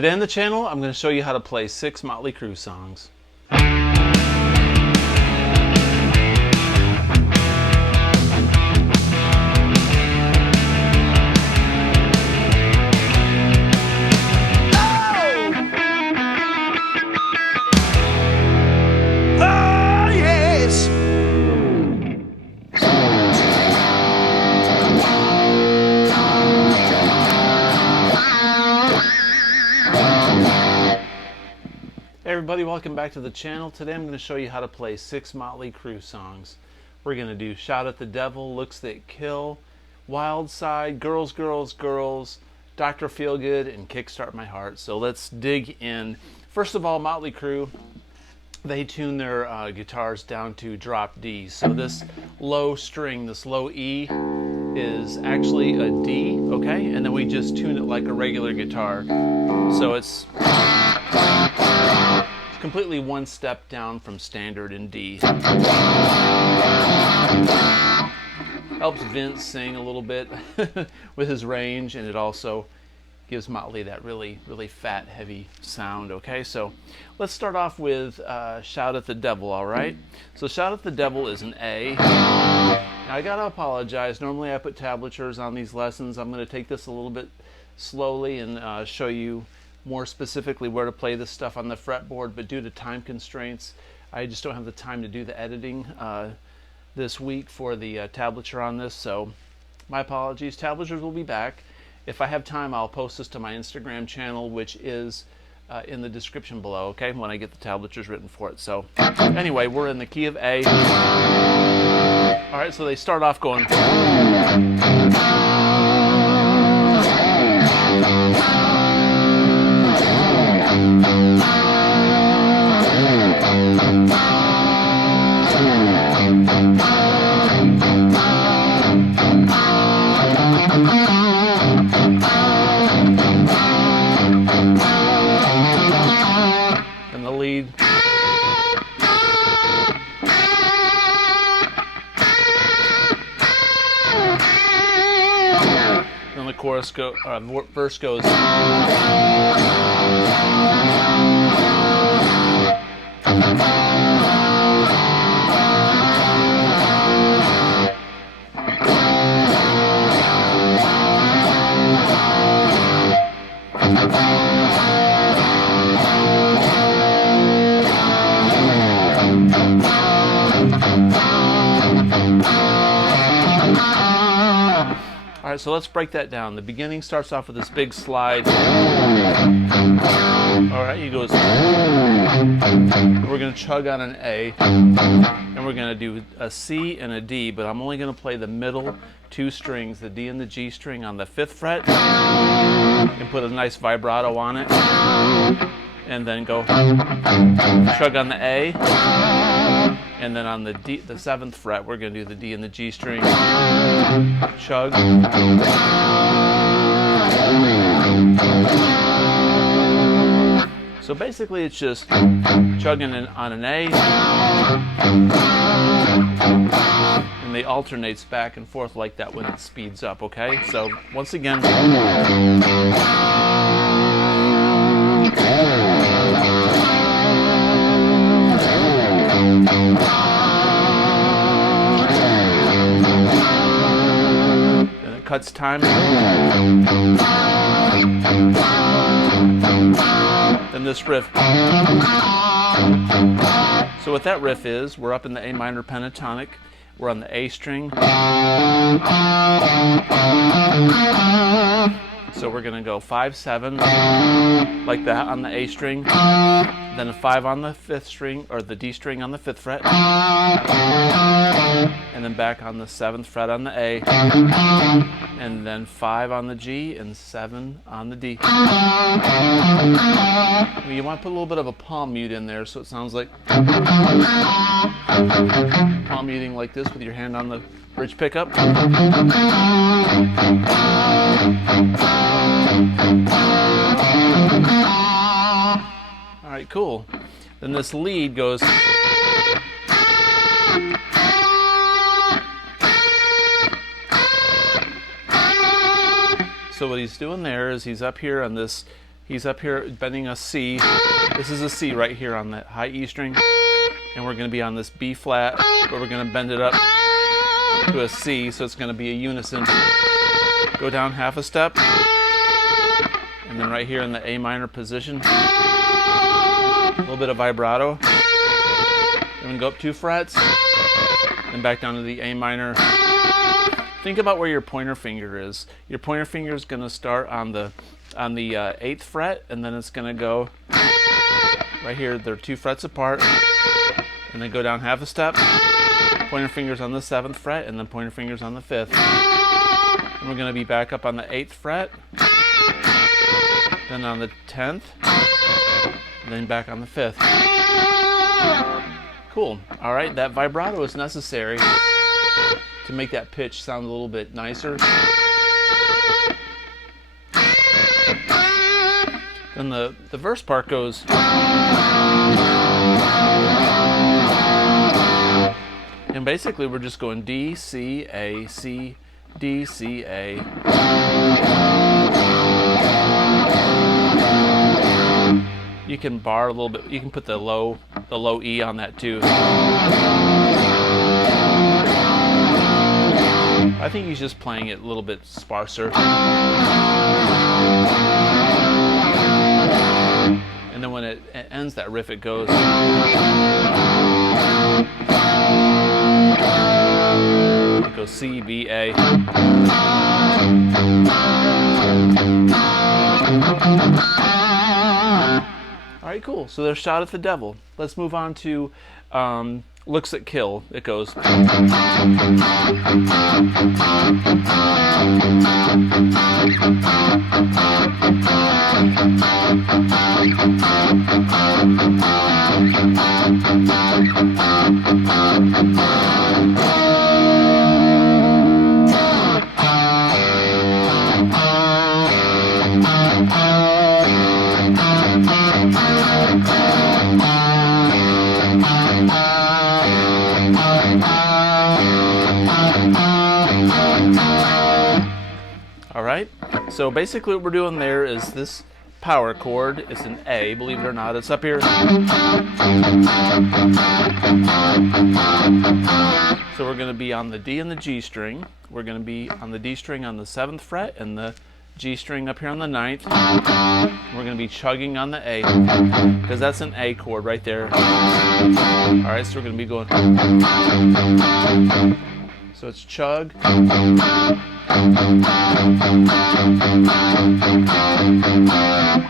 Today on the channel, I'm going to show you how to play 6 Motley Crue songs. Hey everybody, welcome back to the channel. Today I'm going to show you how to play 6 Motley Crue songs. We're going to do Shout at the Devil, Looks That Kill, Wild Side, Girls, Girls, Girls, Dr. Feelgood, and Kickstart My Heart. So let's dig in. First of all, Motley Crue, they tune their guitars down to drop D. So this low string, this low E, is actually a D, okay? And then we just tune it like a regular guitar. So it's completely one step down from standard in D. Helps Vince sing a little bit with his range, and it also gives Motley that really fat, heavy sound, okay? So let's start off with Shout at the Devil, all right? So Shout at the Devil is an A. Now I gotta apologize. Normally I put tablatures on these lessons. I'm gonna take this a little bit slowly and show you more specifically where to play this stuff on the fretboard, but due to time constraints, I just don't have the time to do the editing this week for the tablature on this, so my apologies. Tablatures will be back. If I have time, I'll post this to my Instagram channel, which is in the description below, okay, when I get the tablatures written for it. So anyway, we're in the key of A. All right, so they start off going. And the lead. Then the chorus verse goes. All right, so let's break that down. The beginning starts off with this big slide. All right, he goes. We're going to chug on an A, and we're going to do a C and a D, but I'm only going to play the middle 2 strings, the D and the G string on the 5th fret, and put a nice vibrato on it, and then go chug on the A. And then on the D, the 7th fret, we're going to do the D and the G string, chug. So basically it's just chugging on an A, and they alternates back and forth like that when it speeds up, okay? So once again. And it cuts time. Then this riff. So what that riff is, we're up in the A minor pentatonic. We're on the A string. So we're going to go 5, 7, like that on the A string, then a 5 on the 5th string, or the D string on the 5th fret, and then back on the 7th fret on the A, and then 5 on the G, and 7 on the D. You want to put a little bit of a palm mute in there, so it sounds like palm muting like this with your hand on the bridge pickup. All right, cool. Then this lead goes. So what he's doing there is he's up here on this, He's up here bending a C. This is a C right here on that high E string. And we're going to be on this B flat, but we're going to bend it up to a C, so it's going to be a unison. Go down half a step. And then right here in the A minor position, a little bit of vibrato. Then we go up 2 frets, and back down to the A minor. Think about where your pointer finger is. Your pointer finger is going to start on the 8th fret, and then it's going to go right here. They're 2 frets apart, and then go down half a step. Pointer fingers on the 7th fret, and then pointer fingers on the 5th. And we're going to be back up on the 8th fret, then on the 10th, and then back on the 5th. Cool. All right, that vibrato is necessary to make that pitch sound a little bit nicer. Then the verse part goes. And basically we're just going D, C, A, C, D, C, A. You can bar a little bit. You can put the low E on that too. I think he's just playing it a little bit sparser. And then when it ends that riff, it goes. It goes C, B, A. All right, cool. So there's Shout at the Devil. Let's move on to Looks at Kill. It goes. All right, so basically what we're doing there is this power chord. It's an A, believe it or not. It's up here. So we're going to be on the D and the G string. We're going to be on the D string on the 7th fret and the G string up here on the 9th. We're going to be chugging on the A because that's an A chord right there. All right, so we're going to be going. So it's chug.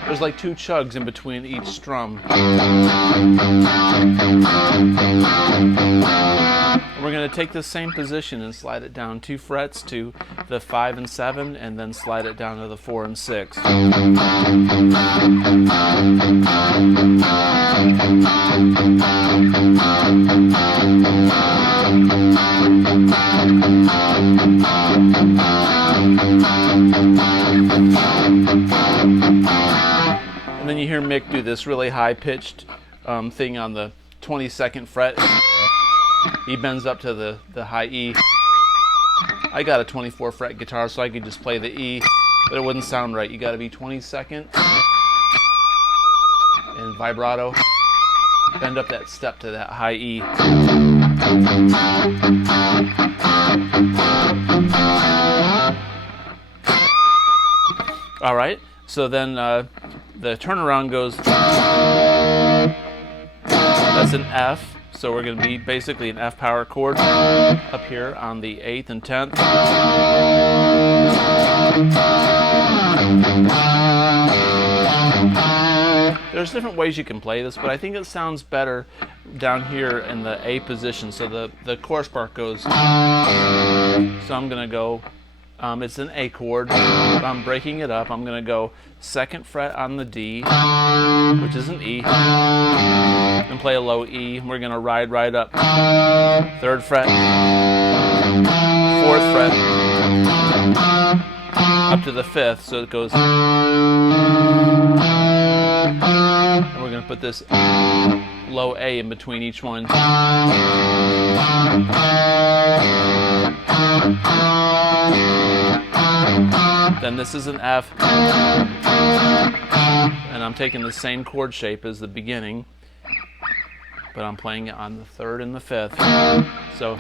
There's like 2 chugs in between each strum. We're going to take this same position and slide it down 2 frets to the 5 and 7, and then slide it down to the 4 and 6. And then you hear Mick do this really high-pitched thing on the 22nd fret. He bends up to the high E. I got a 24 fret guitar, so I could just play the E, but it wouldn't sound right. You got to be 22nd and vibrato. Bend up that step to that high E. All right, so then the turnaround goes. That's an F. So we're going to be basically an F power chord up here on the 8th and 10th. There's different ways you can play this, but I think it sounds better down here in the A position. So the chorus part goes. So I'm going to go. It's an A chord, but I'm breaking it up. I'm going to go 2nd fret on the D, which is an E, and play a low E. We're going to ride right up. 3rd fret, 4th fret, up to the 5th, so it goes. And we're going to put this low A in between each one. Then this is an F, and I'm taking the same chord shape as the beginning, but I'm playing it on the 3rd and the 5th. So all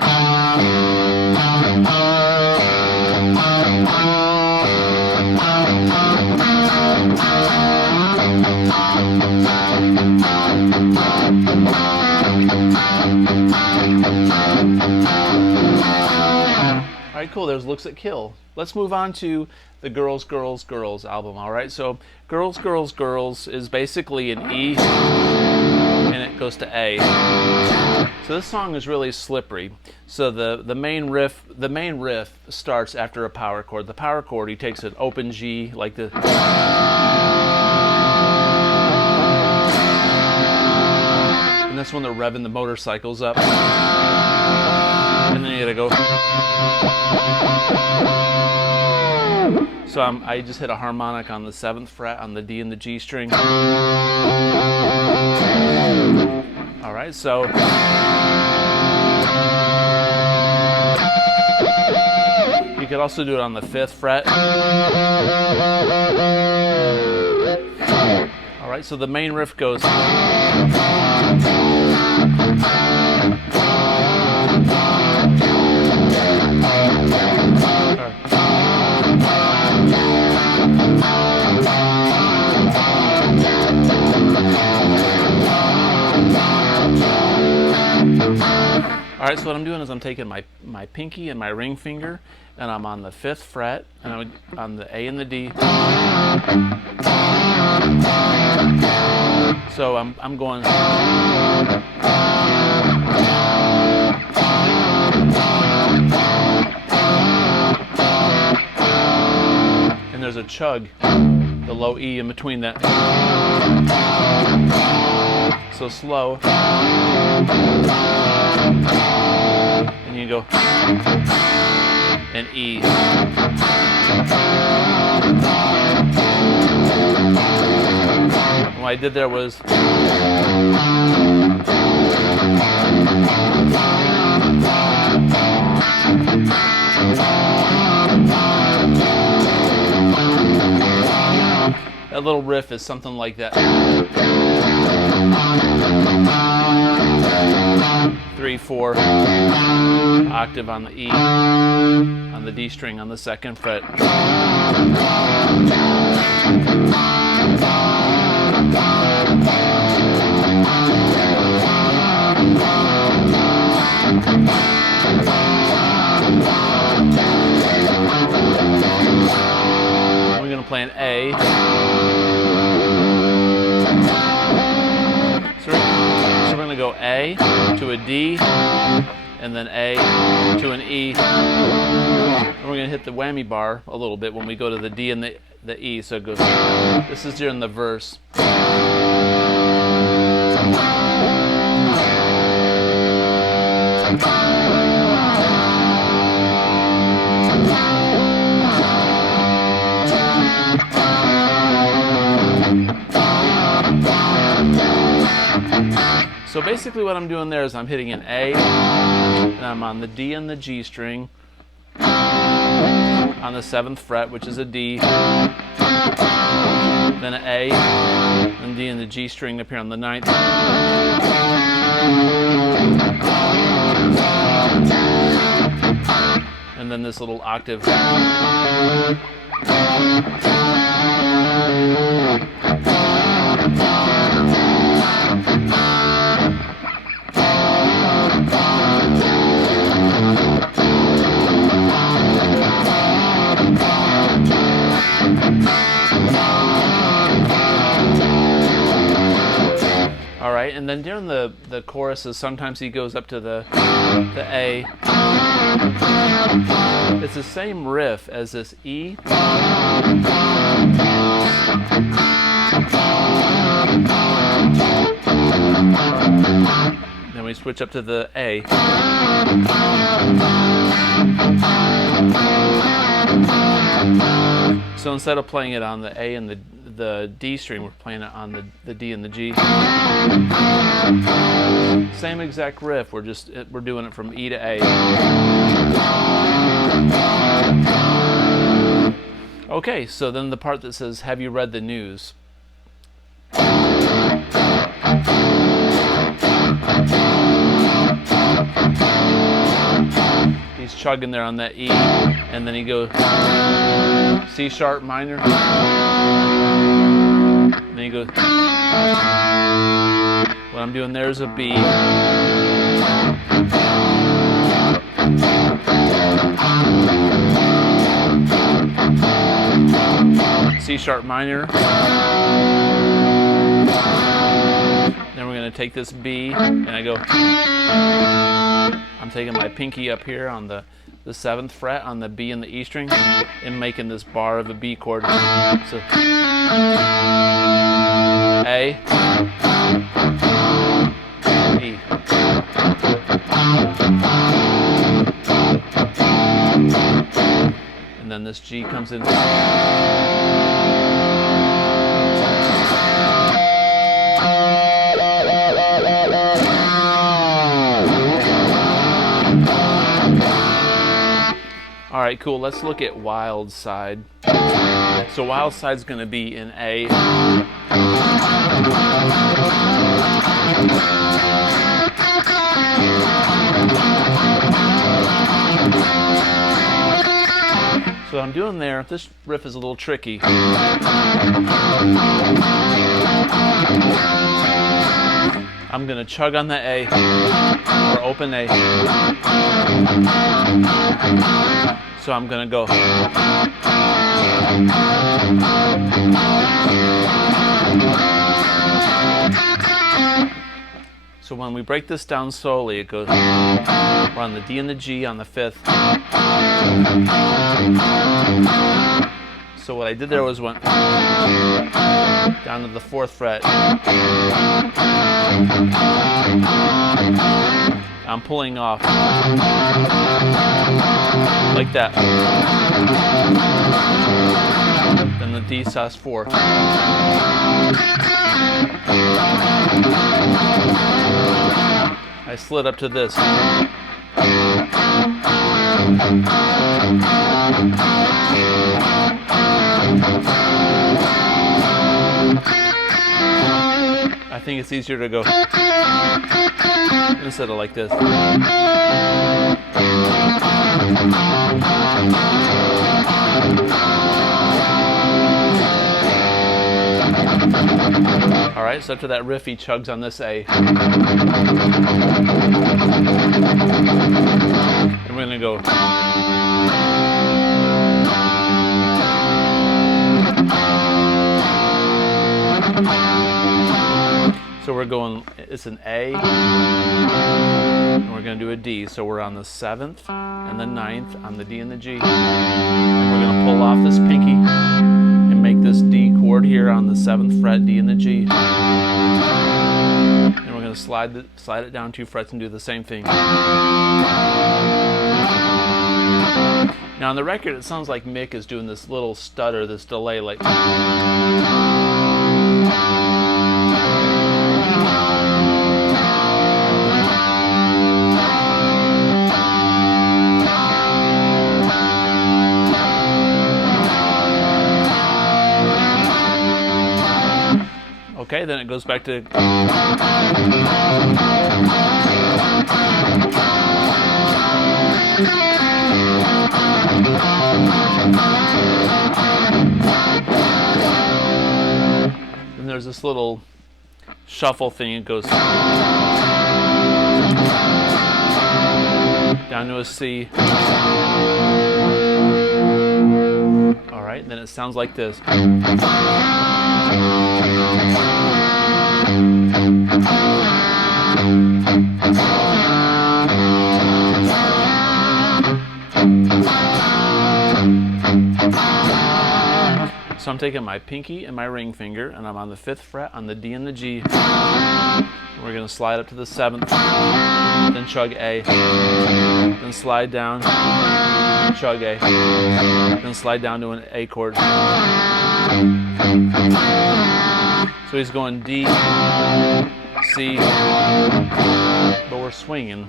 right, cool, there's Looks at Kill. Let's move on to the Girls, Girls, Girls album, all right? So Girls, Girls, Girls is basically an E, and it goes to A. So this song is really slippery. So the main riff starts after a power chord. The power chord, he takes an open G like this, and that's when they're revving the motorcycles up. And then you gotta go. So I just hit a harmonic on the 7th fret on the D and the G string. All right, so you could also do it on the 5th fret. All right, so the main riff goes. All right, so what I'm doing is I'm taking my pinky and my ring finger, and I'm on the 5th fret, and I'm on the A and the D. So I'm going. And there's a chug, the low E in between that. So slow. And you go and E. What I did there was that little riff is something like that. 3, 4, octave on the E, on the D string on the 2nd fret. We're going to play an A. So we're going to go A to a D, and then A to an E. And we're going to hit the whammy bar a little bit when we go to the D and the E. So it goes, this is during the verse. So basically what I'm doing there is I'm hitting an A, and I'm on the D and the G string, on the 7th fret, which is a D, then an A, and D and the G string up here on the 9th. And then this little octave. All right, and then during the choruses, sometimes he goes up to the A. It's the same riff as this E. Then we switch up to the A. So instead of playing it on the A and the D string, we're playing it on the D and the G. Same exact riff, we're doing it from E to A. Okay, so then the part that says, "Have you read the news?" He's chugging there on that E, and then he goes C sharp minor, and then he goes. What I'm doing there is a B. C sharp minor. Then we're going to take this B, and I go. I'm taking my pinky up here on the 7th fret on the B and the E string and making this bar of a B chord. So A, E. And then this G comes in. All right, cool. Let's look at wild side. So wild side's going to be in A. So what I'm doing there, this riff is a little tricky. I'm going to chug on the A, or open A. So I'm going to go. So when we break this down slowly, it goes, we're on the D and the G on the 5th. So what I did there was went down to the 4th fret. I'm pulling off like that. Then the D sus4. I slid up to this. I think it's easier to go instead of like this. All right, so after that riff, he chugs on this A. And we're gonna go. So we're going, it's an A, and we're going to do a D. So we're on the 7th and the 9th on the D and the G. And we're going to pull off this pinky and make this D chord here on the 7th fret, D and the G. And we're going to slide it down 2 frets and do the same thing. Now on the record, it sounds like Mick is doing this little stutter, this delay, like. Okay, then it goes back to. And there's this little shuffle thing. It goes down to a C. All right, then it sounds like this. So I'm taking my pinky and my ring finger, and I'm on the 5th fret on the D and the G. We're going to slide up to the 7th, then chug A, then slide down, chug A, then slide down to an A chord. So he's going D, C, but we're swinging.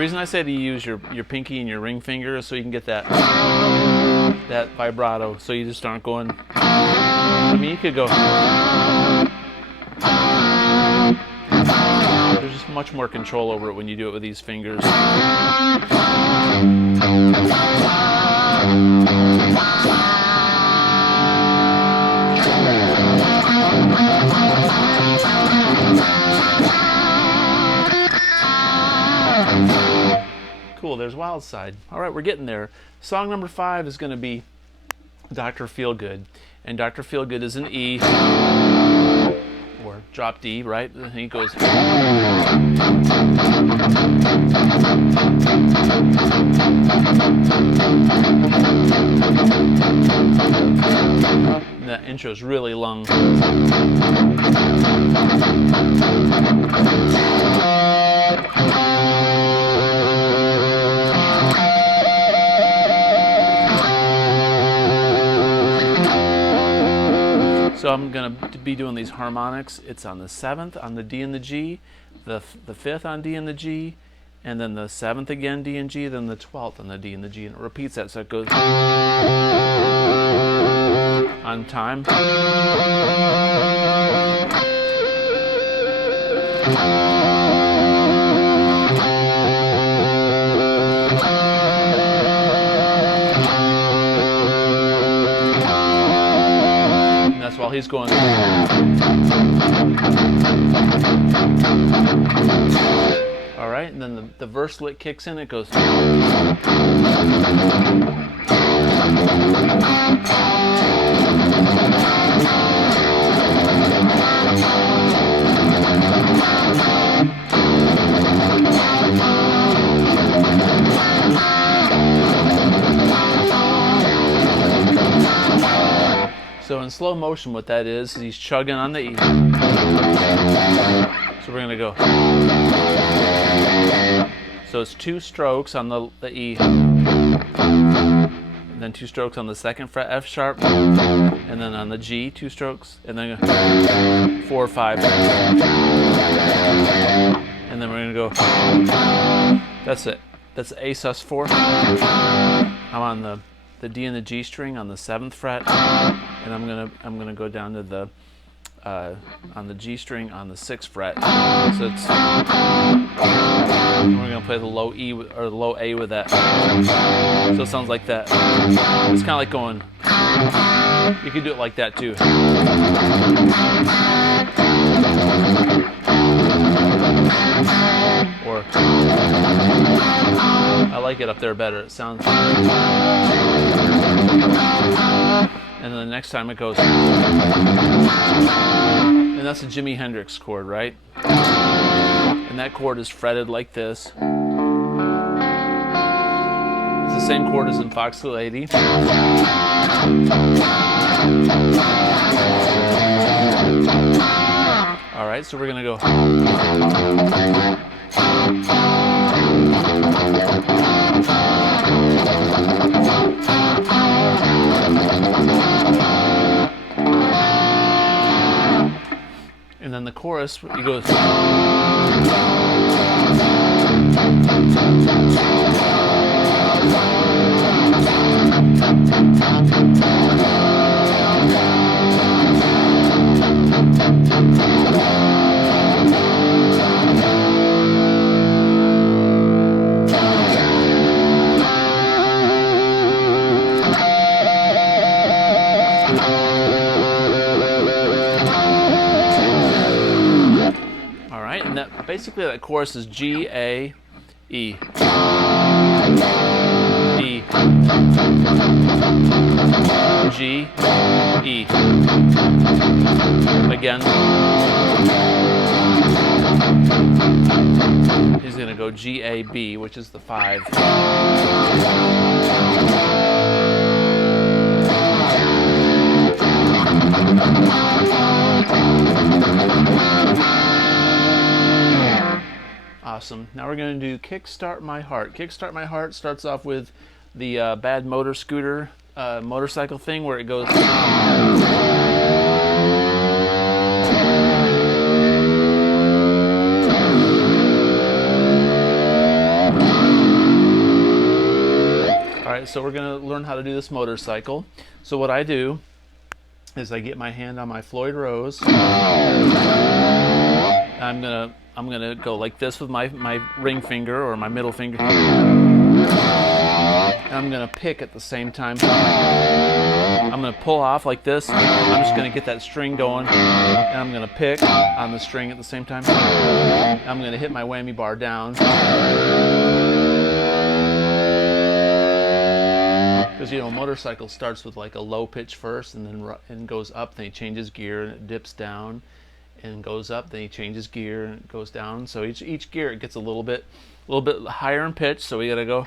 reason I say to use your pinky and your ring finger is so you can get that vibrato, so you just aren't going. I mean, you could go. There's just much more control over it when you do it with these fingers. Cool, there's Wild Side. All right, we're getting there. Song number 5 is going to be Dr. Feelgood. And Dr. Feelgood is an E, or drop D, right? And he goes. And that intro is really long. So I'm going to be doing these harmonics. It's on the 7th on the D and the G, the 5th on D and the G, and then the 7th again D and G, then the 12th on the D and the G, and it repeats that, so it goes on time. While he's going. All right, and then the verse lick kicks in, it goes. So in slow motion, what that is he's chugging on the E. So we're going to go. So it's 2 strokes on the E, and then 2 strokes on the 2nd fret F sharp, and then on the G 2 strokes, and then 4, 5, and then we're going to go. That's it. That's A sus4. I'm on the D and the G string on the 7th fret, and I'm gonna go down to the on the G string on the 6th fret. So it's we're gonna play the low E or the low A with that. So it sounds like that. It's kind of like going. You could do it like that too. Or I like it up there better. It sounds. And then the next time it goes. And that's a Jimi Hendrix chord, right? And that chord is fretted like this. It's the same chord as in Foxtrot Lady. All right, so we're gonna go. And then the chorus, he goes. And that basically that chorus is G, A, E, E, G, E. Again. He's going to go G, A, B, which is the 5. Awesome. Now we're going to do Kickstart My Heart. Kickstart My Heart starts off with the Bad Motor Scooter motorcycle thing where it goes. right, so we're gonna learn how to do this motorcycle. So what I do is I get my hand on my Floyd Rose. I'm gonna go like this with my ring finger or my middle finger. And I'm gonna pick at the same time. I'm gonna pull off like this. I'm just gonna get that string going, and I'm gonna pick on the string at the same time. I'm gonna hit my whammy bar down. Because, you know, a motorcycle starts with like a low pitch first, and then goes up, then he changes gear, and it dips down, and goes up, then he changes gear, and it goes down. So each gear it gets a little bit higher in pitch. So we gotta go.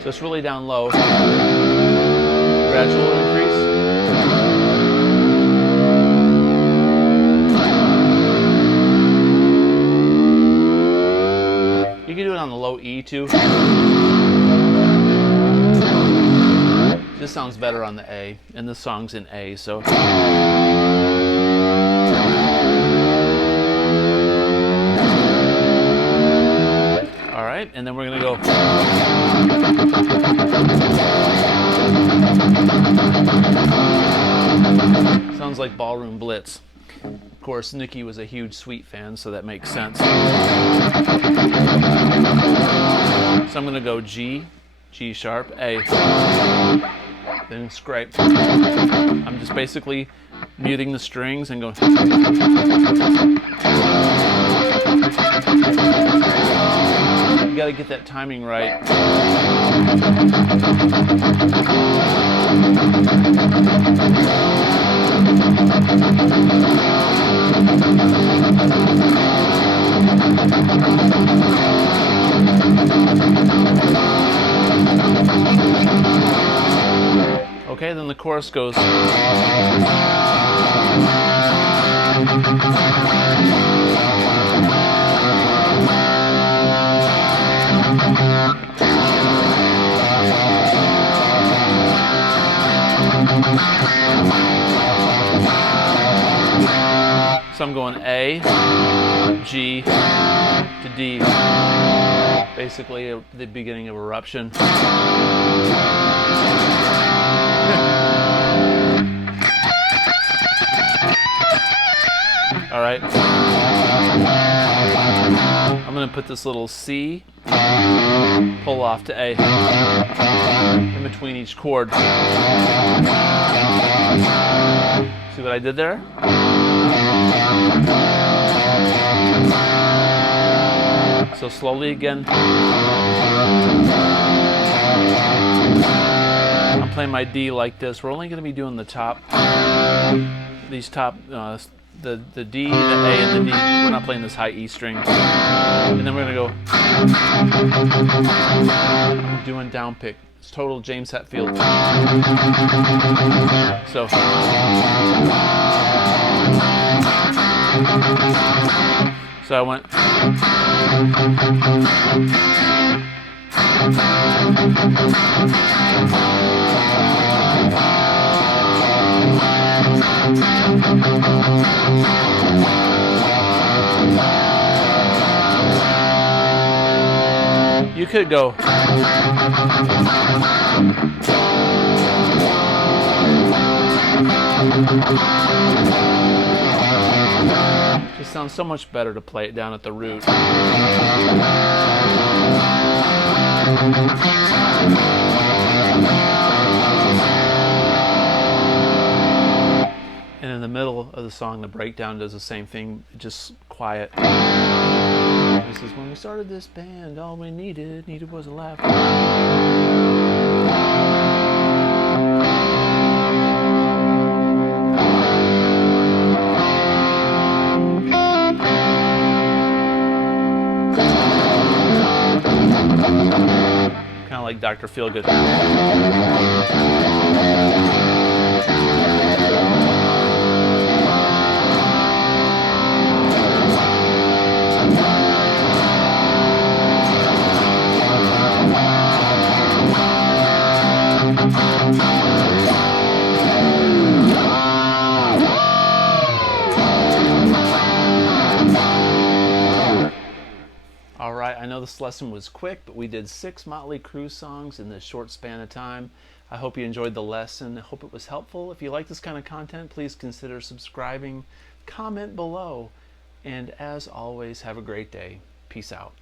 So it's really down low. Gradual increase. You can do it on the low E too. This sounds better on the A, and this song's in A, so. All right, and then we're gonna go. Sounds like Ballroom Blitz. Of course, Nikki was a huge Sweet fan, so that makes sense. So I'm gonna go G, G sharp, A, then scrape. I'm just basically muting the strings and going. You gotta get that timing right. Okay, then the chorus goes. So I'm going A, G to D, basically the beginning of Eruption. All right. I'm going to put this little C, pull off to A, in between each chord. See what I did there? So slowly again. I'm playing my D like this. We're only going to be doing the top, these top, the D, the A, and the D. We're not playing this high E string. And then we're going to go. I'm doing down pick. It's total James Hetfield. So. So I went. You could go. Just sounds so much better to play it down at the root. And in the middle of the song, the breakdown does the same thing, just quiet. This is when we started this band, all we needed was a laugh. Kind of like Dr. Feelgood. I know this lesson was quick, but we did 6 Motley Crue songs in this short span of time. I hope you enjoyed the lesson. I hope it was helpful. If you like this kind of content, please consider subscribing, comment below, and as always, have a great day. Peace out.